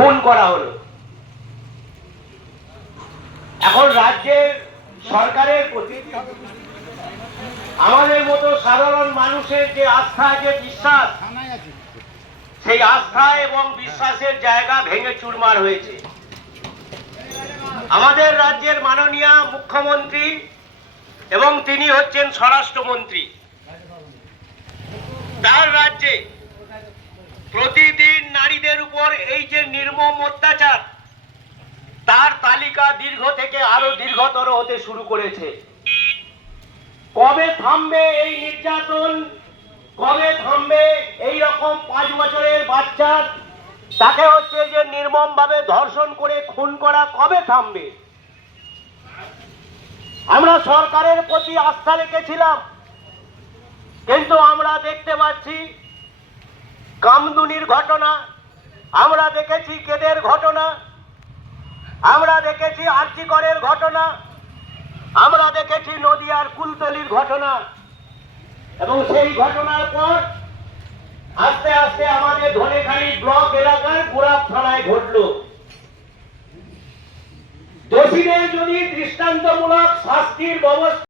খুন করা হলো। এখন রাজ্যের সরকারের প্রতি আমাদের মতো সাধারণ মানুষের যে আস্থা, যে বিশ্বাস, সেই আস্থা এবং বিশ্বাসের জায়গা ভেঙে চুরমার হয়েছে। আমাদের রাজ্যের মাননীয় মুখ্যমন্ত্রী এবং তিনি হচ্ছেন স্বরাষ্ট্রমন্ত্রী। তার রাজ্যে নারীদের উপর এই যে নির্মম অত্যাচার, তার তালিকা দীর্ঘ থেকে আরও দীর্ঘতর হতে শুরু করেছে। কবে থামবে এই নির্যাতন? কবে থামবে এই রকম পাঁচ বছরের বাচ্চা তাকে হচ্ছে যে নির্মম ভাবে ধর্ষণ করে খুন করা কবে থামবে? আমরা সরকারের প্রতি আস্থা রেখেছিলাম, কিন্তু আমরা দেখতে পাচ্ছি কামদুনির ঘটনা আমরা দেখেছি কেদের ঘটনা? আমরা দেখেছি আর্চিকরের ঘটনা। আমরা দেখেছি নদিয়ার কুলতলির ঘটনা। এবং সেই ঘটনার পর আস্তে আস্তে আমাদের ধনেখালি ব্লক এলাকার গোড়াপ থানায় ঘটলো। দোষীদের যদি দৃষ্টান্তমূলক শাস্তির ব্যবস্থা